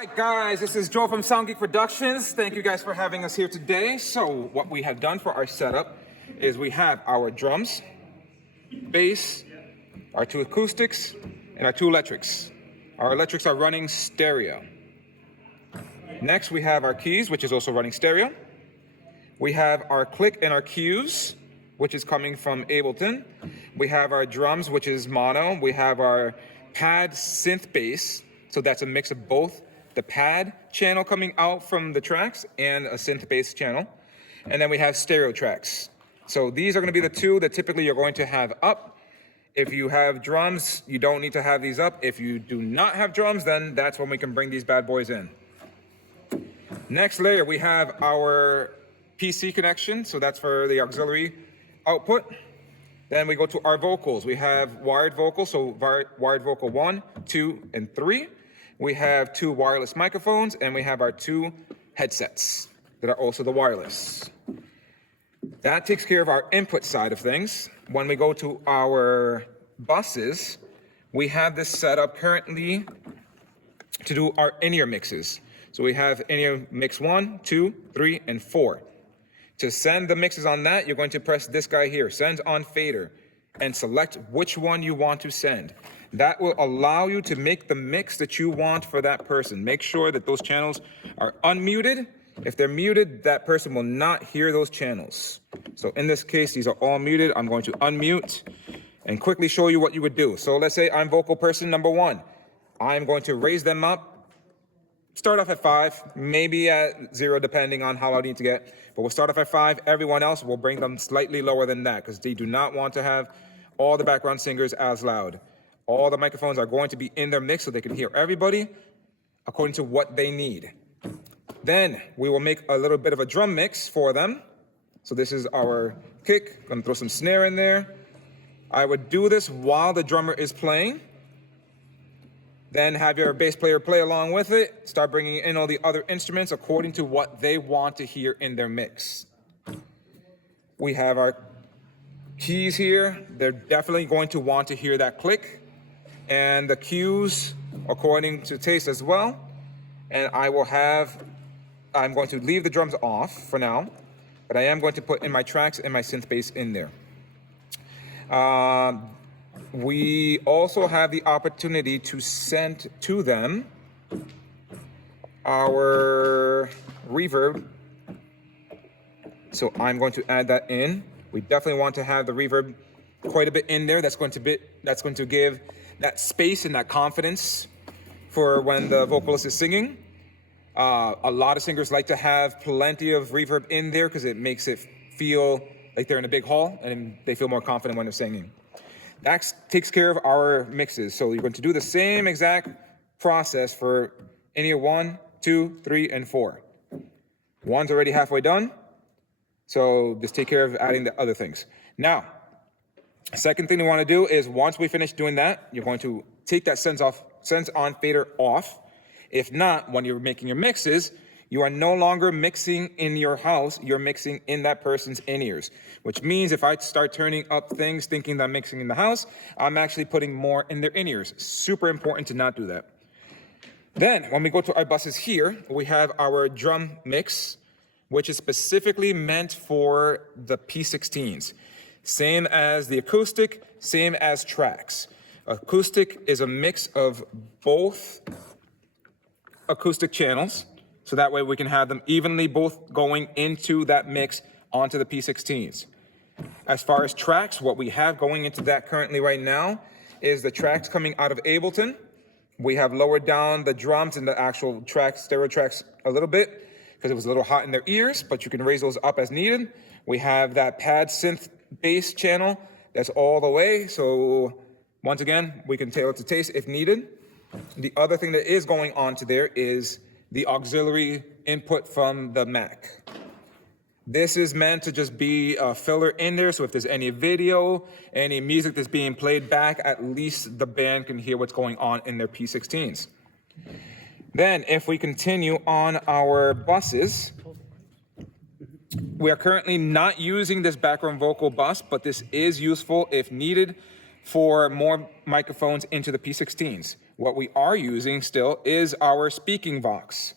Alright guys, this is Joe from SoundGeek Productions. Thank you guys for having us here today. So what we have done for our setup is we have our drums, bass, our two acoustics, and our two electrics. Our electrics are running stereo. Next we have our keys, which is also running stereo. We have our click and our cues, which is coming from Ableton. We have our drums, which is mono. We have our pad synth bass, so that's a mix of both the pad channel coming out from the tracks and a synth bass channel. And then we have stereo tracks. So these are going to be the two that typically you're going to have up. If you have drums, you don't need to have these up. If you do not have drums, then that's when we can bring these bad boys in. Next layer, we have our PC connection. So that's for the auxiliary output. Then we go to our vocals. We have wired vocals, so wired vocal 1, 2, and 3. We have two wireless microphones, and we have our two headsets that are also the wireless. That takes care of our input side of things. When we go to our buses, we have this set up currently to do our in-ear mixes. So we have in-ear mix 1, 2, 3, and 4. To send the mixes on that, you're going to press this guy here, send on fader, and select which one you want to send. That will allow you to make the mix that you want for that person. Make sure that those channels are unmuted. If they're muted, that person will not hear those channels. So in this case, these are all muted. I'm going to unmute and quickly show you what you would do. So let's say I'm vocal person number 1. I'm going to raise them up. Start off at 5, maybe at 0, depending on how loud you need to get. But we'll start off at 5. Everyone else will bring them slightly lower than that because they do not want to have all the background singers as loud. All the microphones are going to be in their mix so they can hear everybody according to what they need. Then we will make a little bit of a drum mix for them. So this is our kick. I'm going to throw some snare in there. I would do this while the drummer is playing. Then have your bass player play along with it. Start bringing in all the other instruments according to what they want to hear in their mix. We have our keys here. They're definitely going to want to hear that click. And the cues according to taste as well. And I'm going to leave the drums off for now, but I am going to put in my tracks and my synth bass in there. We also have the opportunity to send to them our reverb. So I'm going to add that in. We definitely want to have the reverb quite a bit in there. That's going to give that space and that confidence for when the vocalist is singing. A lot of singers like to have plenty of reverb in there because it makes it feel like they're in a big hall and they feel more confident when they're singing. That takes care of our mixes. So you're going to do the same exact process for in-ear 1, 2, 3, and 4. 1's already halfway done. So just take care of adding the other things. Now, second thing you want to do is once we finish doing that, you're going to take that sense on fader off. If not, when you're making your mixes, you are no longer mixing in your house, you're mixing in that person's in-ears. Which means if I start turning up things thinking that I'm mixing in the house, I'm actually putting more in their in-ears. Super important to not do that. Then, when we go to our buses here, we have our drum mix, which is specifically meant for the P16s. Same as the acoustic, same as tracks. Acoustic is a mix of both acoustic channels, so that way we can have them evenly both going into that mix onto the P16s. As far as tracks, what we have going into that currently right now is the tracks coming out of Ableton. We have lowered down the drums and the actual tracks, stereo tracks a little bit because it was a little hot in their ears, but you can raise those up as needed. We have that pad synth bass channel that's all the way, so once again, we can tailor it to taste if needed. The other thing that is going on to there is the auxiliary input from the Mac. This is meant to just be a filler in there, so if there's any video, any music that's being played back, at least the band can hear what's going on in their P16s. Then, if we continue on our buses, we are currently not using this background vocal bus, but this is useful if needed for more microphones into the P16s. What we are using still is our speaking box.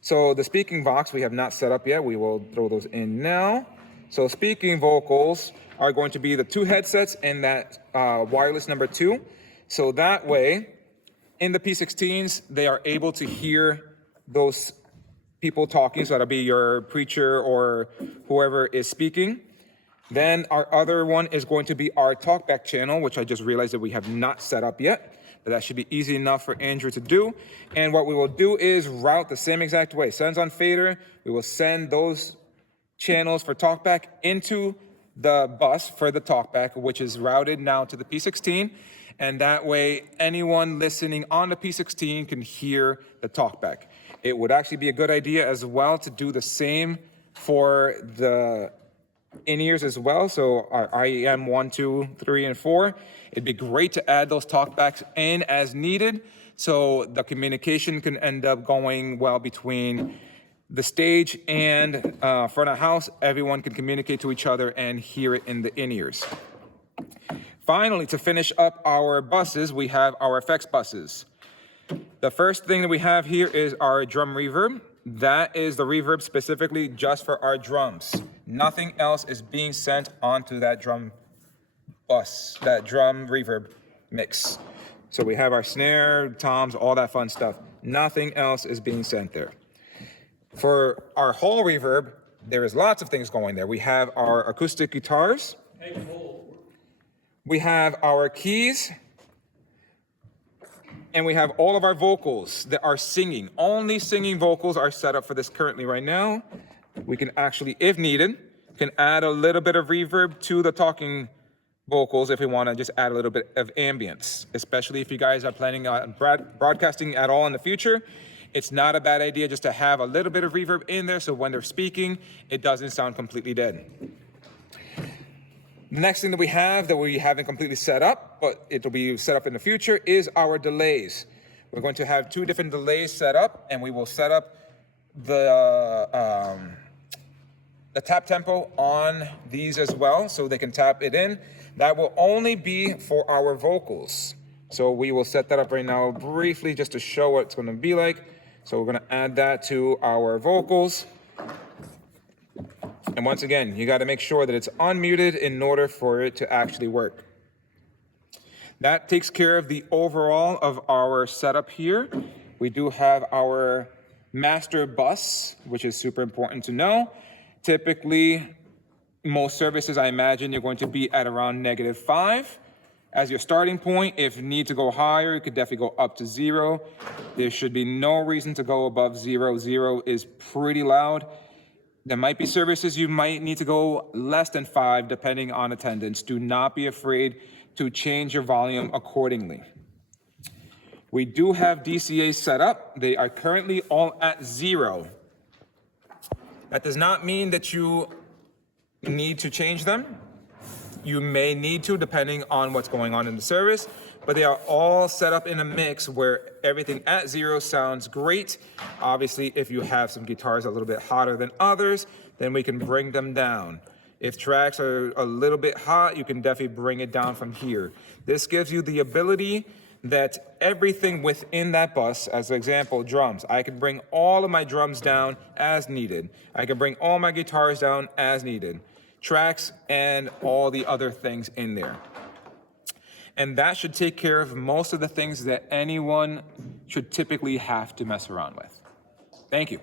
So the speaking box we have not set up yet. We will throw those in now. So speaking vocals are going to be the 2 headsets and that wireless number 2. So that way, in the P16s, they are able to hear those people talking. So that'll be your preacher or whoever is speaking. Then our other one is going to be our talkback channel, which I just realized that we have not set up yet. But that should be easy enough for Andrew to do. And what we will do is route the same exact way. Sends on fader, we will send those channels for talkback into the bus for the talkback, which is routed now to the P16. And that way, anyone listening on the P16 can hear the talkback. It would actually be a good idea as well to do the same for the in-ears as well. So our IEM 1, 2, 3, and 4. It'd be great to add those talkbacks in as needed, so the communication can end up going well between the stage and front of house. Everyone can communicate to each other and hear it in the in-ears. Finally, to finish up our buses, we have our effects buses. The first thing that we have here is our drum reverb. That is the reverb specifically just for our drums. Nothing else is being sent onto that drum bus, that drum reverb mix. So we have our snare, toms, all that fun stuff. Nothing else is being sent there. For our hall reverb, there is lots of things going there. We have our acoustic guitars. We have our keys. And we have all of our vocals that are singing. Only singing vocals are set up for this currently right now. We can actually, if needed, can add a little bit of reverb to the talking vocals if we want to just add a little bit of ambience, especially if you guys are planning on broadcasting at all in the future. It's not a bad idea just to have a little bit of reverb in there so when they're speaking, it doesn't sound completely dead. The next thing that we haven't completely set up, but it will be set up in the future, is our delays. We're going to have 2 different delays set up, and we will set up the tap tempo on these as well, so they can tap it in. That will only be for our vocals. So we will set that up right now briefly just to show what it's going to be like. So we're going to add that to our vocals. And once again, you got to make sure that it's unmuted in order for it to actually work. That takes care of the overall of our setup here. We do have our master bus, which is super important to know. Typically, most services, I imagine, you're going to be at around -5 as your starting point. If you need to go higher, you could definitely go up to 0. There should be no reason to go above 0. 0 is pretty loud. There might be services you might need to go less than 5 depending on attendance. Do not be afraid to change your volume accordingly. We do have DCAs set up. They are currently all at 0. That does not mean that you need to change them. You may need to depending on what's going on in the service, but they are all set up in a mix where everything at 0 sounds great. Obviously, if you have some guitars a little bit hotter than others, then we can bring them down. If tracks are a little bit hot, you can definitely bring it down from here. This gives you the ability that everything within that bus, as an example, drums, I can bring all of my drums down as needed. I can bring all my guitars down as needed. Tracks and all the other things in there. And that should take care of most of the things that anyone should typically have to mess around with. Thank you.